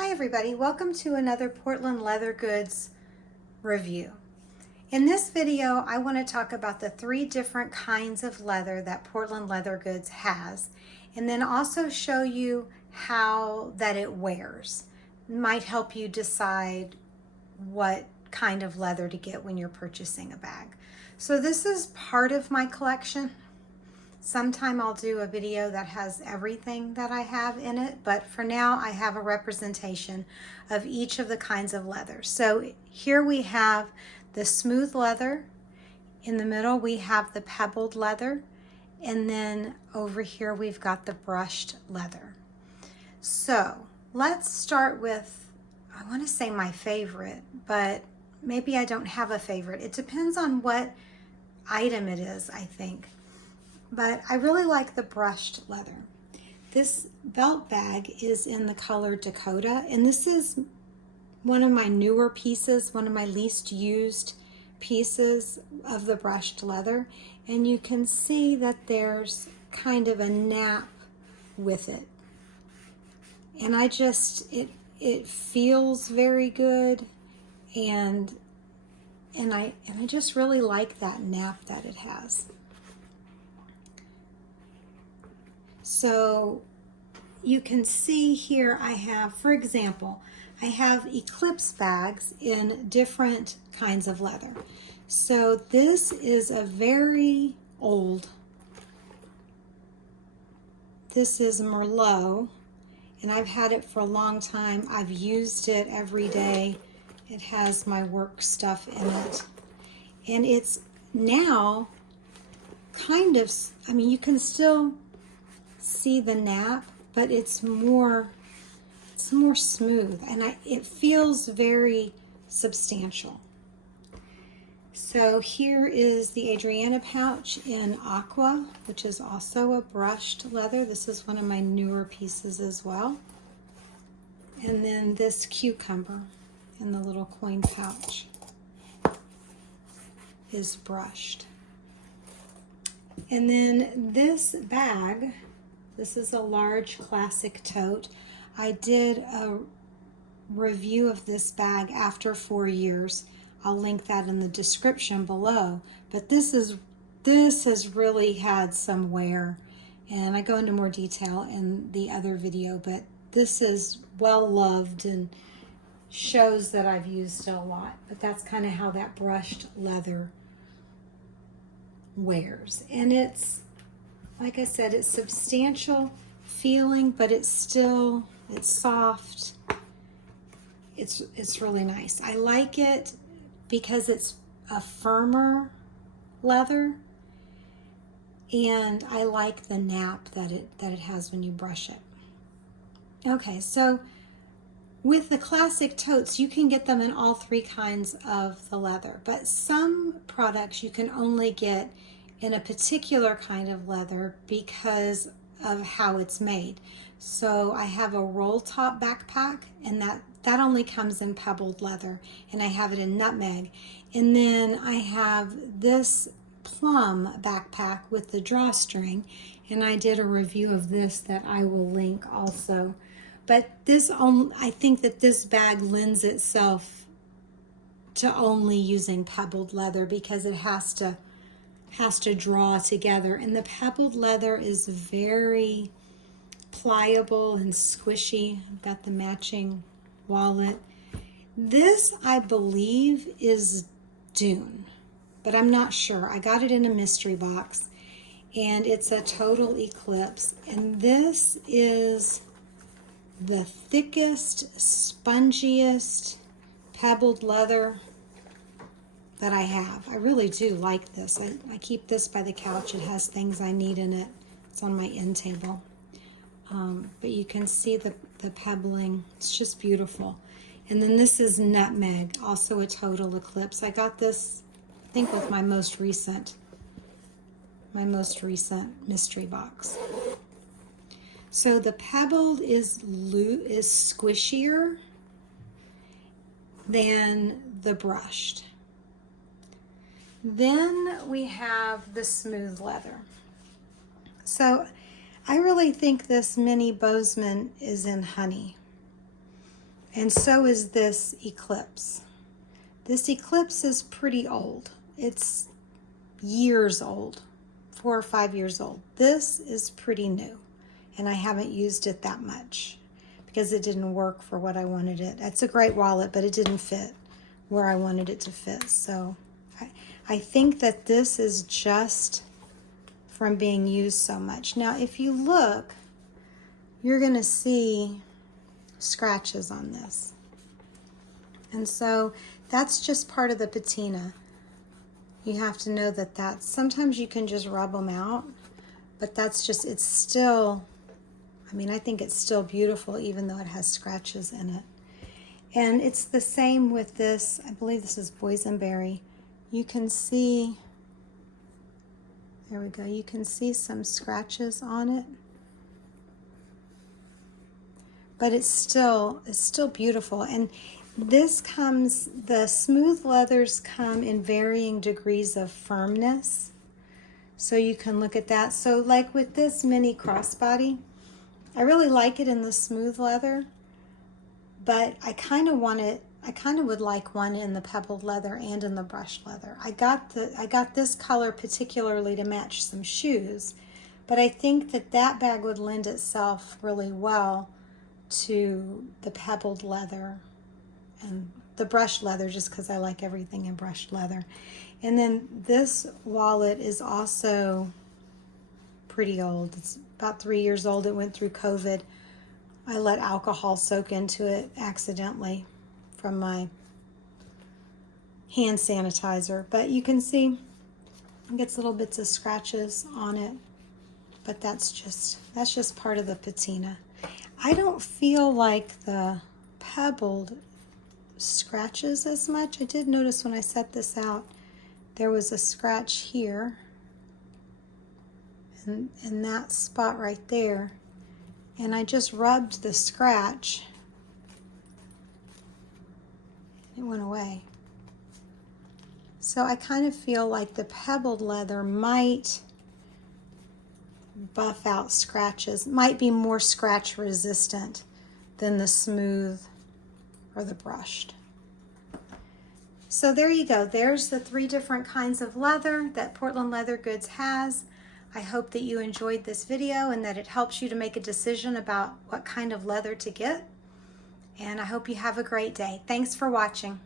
Hi everybody, welcome to another Portland Leather Goods review. In this video, I want to talk about the 3 different kinds of leather that Portland Leather Goods has, and then also show you how that it wears. It might help you decide what kind of leather to get when you're purchasing a bag. So this is part of my collection. Sometime I'll do a video that has everything that I have in it, but for now I have a representation of each of the kinds of leather. So here we have the smooth leather, in the middle we have the pebbled leather, and then over here we've got the brushed leather. So let's start with, I want to say my favorite, but maybe I don't have a favorite. It depends on what item it is, I think. But I really like the brushed leather. This belt bag is in the color Dakota, and this is one of my newer pieces, one of my least used pieces of the brushed leather. And you can see that there's kind of a nap with it. And it feels very good, and I just really like that nap that it has. So you can see here I have, for example, I have Eclipse bags in different kinds of leather. So this is a very old, this is Merlot, and I've had it for a long time. I've used it every day. It has my work stuff in it. And it's now kind of, I mean, you can still see the nap, but it's more smooth, and it feels very substantial. So here is the Adriana pouch in aqua, which is also a brushed leather. This is one of my newer pieces as well. And then this cucumber in the little coin pouch is brushed. And then this bag, this is a large classic tote. I did a review of this bag after 4 years. I'll link that in the description below. But this has really had some wear, and I go into more detail in the other video, but this is well loved and shows that I've used it a lot. But that's kind of how that brushed leather wears. And it's, like I said, it's substantial feeling, but it's soft. It's really nice. I like it because it's a firmer leather, and I like the nap that it has when you brush it. Okay, so with the classic totes, you can get them in all 3 kinds of the leather, but some products you can only get in a particular kind of leather because of how it's made. So I have a roll top backpack, and that only comes in pebbled leather, and I have it in nutmeg. And then I have this Plum backpack with the drawstring, and I did a review of this that I will link also. But I think that this bag lends itself to only using pebbled leather because it has to draw together, and the pebbled leather is very pliable and squishy. I've got the matching wallet. This, I believe, is Dune, but I'm not sure. I got it in a mystery box, and it's a total Eclipse, and this is the thickest, spongiest pebbled leather that I have. I really do like this. I keep this by the couch. It has things I need in it. It's on my end table. But you can see the pebbling. It's just beautiful. And then this is nutmeg, also a total Eclipse. I got this, I think, with my most recent mystery box. So the pebbled is squishier than the brushed. Then we have the smooth leather. So I really think this mini Bozeman is in honey. And so is this Eclipse. This Eclipse is pretty old. It's years old, 4 or 5 years old. This is pretty new, and I haven't used it that much because it didn't work for what I wanted it. It's a great wallet, but it didn't fit where I wanted it to fit. So I think that this is just from being used so much. Now, if you look, you're going to see scratches on this. And so that's just part of the patina. You have to know that sometimes you can just rub them out, but that's just, it's still, I mean, I think it's still beautiful even though it has scratches in it. And it's the same with this, I believe this is boysenberry. You can see, there we go, you can see some scratches on it. But it's still beautiful. And this comes, the smooth leathers come in varying degrees of firmness. So you can look at that. So like with this mini crossbody, I really like it in the smooth leather, but I kind of would like one in the pebbled leather and in the brushed leather. I got this color particularly to match some shoes, but I think that bag would lend itself really well to the pebbled leather and the brushed leather, just because I like everything in brushed leather. And then this wallet is also pretty old. It's about 3 years old. It went through COVID. I let alcohol soak into it accidentally from my hand sanitizer. But you can see it gets little bits of scratches on it, but that's just part of the patina. I don't feel like the pebbled scratches as much. I did notice when I set this out, there was a scratch here and in that spot right there. And I just rubbed the scratch. It went away. So I kind of feel like the pebbled leather might buff out scratches, might be more scratch resistant than the smooth or the brushed. So there you go. There's the 3 different kinds of leather that Portland Leather Goods has. I hope that you enjoyed this video and that it helps you to make a decision about what kind of leather to get. And I hope you have a great day. Thanks for watching.